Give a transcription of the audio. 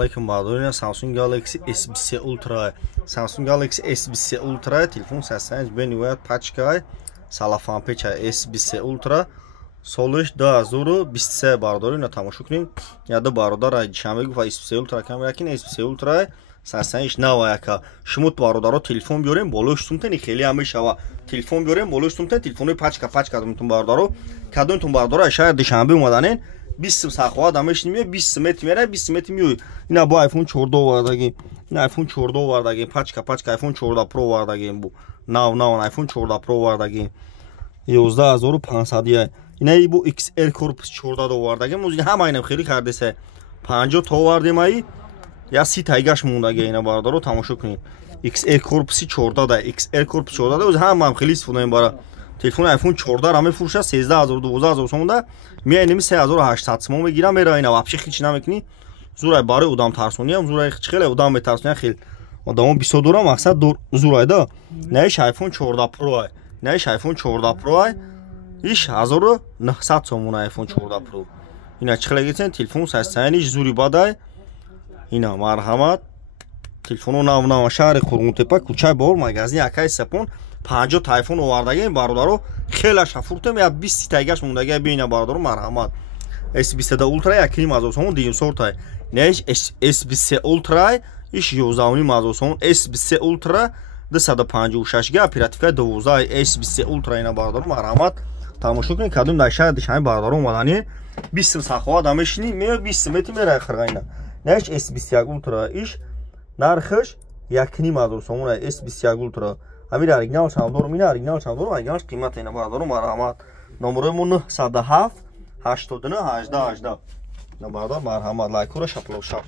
Aleyküm bardorina Samsung Galaxy S23 Ultra. Samsung Galaxy S23 Ultra telefon saslanç beniwayat pachka salafan pecha S23 Ultra solish 2023 bardorina тамошо кунем. Яда бародар дишанбе гуфт S23 Ultra камера кин S23 Ultra сасанч наваяка. Шумут бародаро телефон биёрем болош сумтани хели ҳам мешава. Телефон биёрем болош сумтани телефони пачка думтун бародаро. Кадонтун бародаро шаҳр дишанбе омаданен. 20 сахва дамеш ними 20 метр мера 20 метр миёй ина бо iPhone 14 овардаги ина iPhone 14 овардаги пачка iPhone 14 Pro овардаги бу нав iPhone 14 Pro овардаги 11500 я ина бу XL корпус 14 овардаги музи ҳама ина хели кардесе 50 то овардем ай я 30 тайгаш мундаги ина бардаро тамошо кунед XL корпуси 14 да XL корпус 14 уз ҳама хели истифода мебара телефон iPhone 14 ҳаме фурӯша 13000 12000 сомда меаними 3800 сом мегирам мера ина вообще хич намекни зурай барои удам тарсониям зурай хич хеле удам метарсониям хел одамон бисо дора мақсад дор зурай да наиш iPhone 14 Pro наиш iPhone 14 Pro иш 1900 сом iPhone 14 Pro ина чихлегитен телефон састаниш зури бадай ина марҳамат телефону нав шаҳри Қурғунтепа кӯчаи бор магазини акай сапон 50 iPhone овардаги бародаро хела шафуртем я 20 тайгаш мундаги бина бародаро марҳамат S23 Ultra якним азо сом дим сортай неш S23 Ultra иш 11500 сом S23 Ultra 256 га оперативка 12 S23 Ultra ина бародаро марҳамат тамошо кунед кадом дар шаҳр дишани бародаро омадани 20 сахва дамешини ме 20 метр мера хиргаина неш S23 Ultra иш нархш якним азо сом S23 Ultra Амир оригинал шамдорум ина оригинал шамдорум оригинал қимат ина бародаро марҳамат номеромон 907 89 18 18 на бардар марҳамат лайкура шаплов шап